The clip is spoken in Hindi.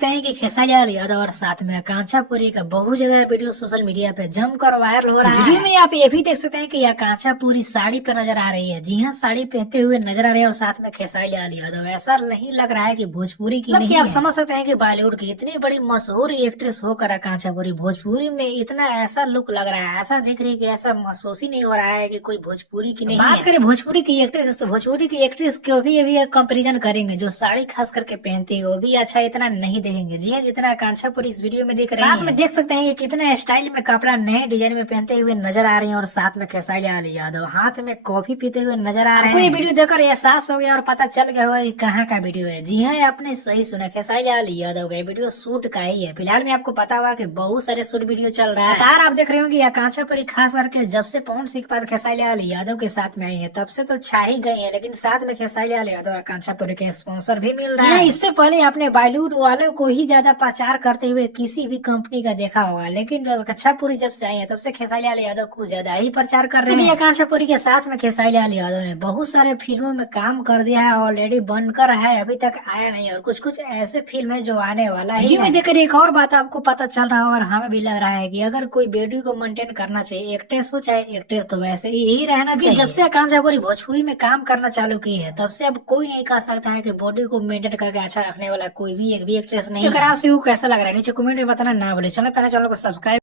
सकते हैं कि खेसारी लाल यादव और साथ में आकांक्षा पुरी का बहुत ज्यादा वीडियो सोशल मीडिया पे जमकर वायरल हो रहा है। वीडियो में आप ये भी देख सकते हैं कि आकांक्षा पुरी साड़ी पे नजर आ रही है। जी हाँ, साड़ी पहनते हुए नजर आ रही है और साथ में खेसारी लाल यादव। ऐसा नहीं लग रहा है कि भोजपुरी की नहीं, आप समझ सकते हैं कि बॉलीवुड की इतनी बड़ी मशहूर एक्ट्रेस होकर आकांक्षा पुरी भोजपुरी में इतना ऐसा लुक लग रहा है, ऐसा दिख रही है कि ऐसा महसूस ही नहीं हो रहा है कि कोई भोजपुरी की नहीं है। बात करें भोजपुरी की एक्ट्रेस, तो भोजपुरी की एक्ट्रेस को भी अभी कंपेरिजन करेंगे। जो साड़ी खास करके पहनती है वो भी अच्छा इतना नहीं देखेंगे। जी हाँ, जितना आकांक्षा पुरी इस वीडियो में देख रहे हैं, साथ में देख सकते हैं कि कितना स्टाइल में कपड़ा नए डिजाइन में पहनते हुए नजर आ रही है और साथ में खेसारी लाल यादव हाथ में कॉफी पीते हुए नजर आ रहे हैं। ये वीडियो देखकर एहसास हो गया और पता चल गया होगा कि कहाँ का वीडियो है। जी हाँ, आपने सही सुना, खेसारी लाल यादव का वीडियो शूट का ही है। फिलहाल में आपको पता हुआ कि बहुत सारे शूट वीडियो चल रहा है। तार आप देख रहे हो कि आकांक्षा पुरी खास करके जब से पवन सिंह के बाद खेसारी लाल यादव के साथ में आई है तब से तो छा ही गई है, लेकिन साथ में खेसारी लाल यादव आकांक्षा पुरी के स्पॉन्सर भी मिल रहा है। इससे पहले आपने बॉलीवुड वालों को ही ज्यादा प्रचार करते हुए किसी भी कंपनी का देखा होगा, लेकिन आकांक्षा पुरी जब से आई है तब से खेसारी लाल यादव को ज्यादा ही प्रचार कर रहे हैं। आकांक्षा पुरी के साथ में खेसारी लाल यादव ने बहुत सारे फिल्मों में काम कर दिया है, ऑलरेडी बनकर है, अभी तक आया नहीं और कुछ कुछ ऐसे फिल्म है जो आने वाला है। वीडियो में देखकर एक और बात आपको पता चल रहा होगा और हमें भी लग रहा है कि अगर कोई बेटी को मेंटेन करना चाहिए, एक्ट्रेस हो चाहे एक्ट्रेस, तो वैसे ही रहना चाहिए। जब से आकांक्षा पुरी भोजपुरी में काम करना चालू की है तब से अब कोई नहीं कह सकता है कि बॉडी को मेंटेन करके अच्छा रखने वाला कोई भी एक भी एक्ट्रेस नहीं है। अगर आपसे वो कैसा लग रहा है नीचे कमेंट में बताना ना भूले। चैनल को सब्सक्राइब